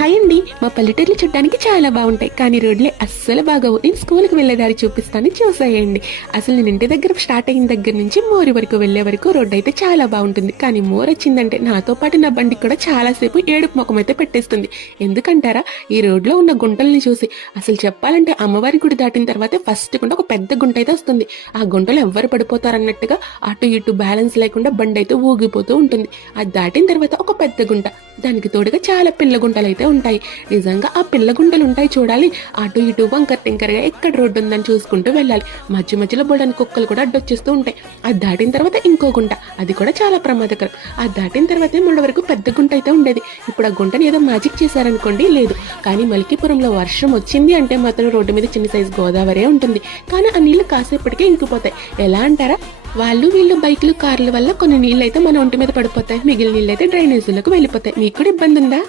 Hi అండి. మా పల్లెటూర్లు చూడడానికి చాలా బాగుంటాయి. కానీ రోడ్లే అస్సలు బాగోవు. నేను స్కూల్కి వెళ్ళేదారి చూపిస్తాను. చూసేయండి. అసలు నేను ఇంటి దగ్గర స్టార్ట్ అయిన దగ్గర నుంచి మోరి వరకు వెళ్ళే వరకు రోడ్ అయితే చాలా బాగుంటుంది. కానీ మోర్ వచ్చిందంటే నాతో పాటు నా బండికి కూడా చాలాసేపు ఏడుపు ముఖం అయితే పెట్టేస్తుంది. ఎందుకంటారా? ఈ రోడ్లో ఉన్న గుంటల్ని చూసి అసలు చెప్పాలంటే అమ్మవారి గుడి దాటిన తర్వాత ఫస్ట్ గుంట ఒక పెద్ద గుంట అయితే వస్తుంది. ఆ గుంటలో ఎవ్వరు పడిపోతారన్నట్టుగా అటు ఇటు బ్యాలెన్స్ లేకుండా బండి అయితే ఊగిపోతూ ఉంటుంది. అది దాటిన తర్వాత ఒక పెద్ద గుంట. దానికి తోడుగా చాలా పిల్లగుంటలు అయితే ఉంటాయి. నిజంగా ఆ పిల్లగుంటలు ఉంటాయి చూడాలి. అటు ఇటు వంకర్ టింకరగా ఎక్కడ రోడ్డు ఉందని చూసుకుంటూ వెళ్ళాలి. మధ్య మధ్యలో బోడని కుక్కలు కూడా అడ్డొచ్చేస్తూ ఉంటాయి. అది దాటిన తర్వాత ఇంకో గుంట. అది కూడా చాలా ప్రమాదకరం. అది దాటిన తర్వాత మొన్న వరకు పెద్ద గుంట అయితే ఉండేది. ఇప్పుడు ఆ గుంటని ఏదో మ్యాజిక్ చేశారనుకోండి లేదు. కానీ మల్కీపురంలో వర్షం వచ్చింది అంటే మాత్రం రోడ్డు మీద చిన్న సైజు గోదావరి ఉంటుంది. కానీ ఆ నీళ్ళు కాసేపటికే ఇంకిపోతాయి. ఎలా అంటారా? వాళ్ళు వీళ్ళు బైకులు కార్ల వల్ల కొన్ని నీళ్ళు అయితే మన ఒంటి మీద పడిపోతాయి. మిగిలిన నీళ్ళు అయితే డ్రైనేజీలకు వెళ్ళిపోతాయి. మీకు కూడా ఇబ్బంది ఉందా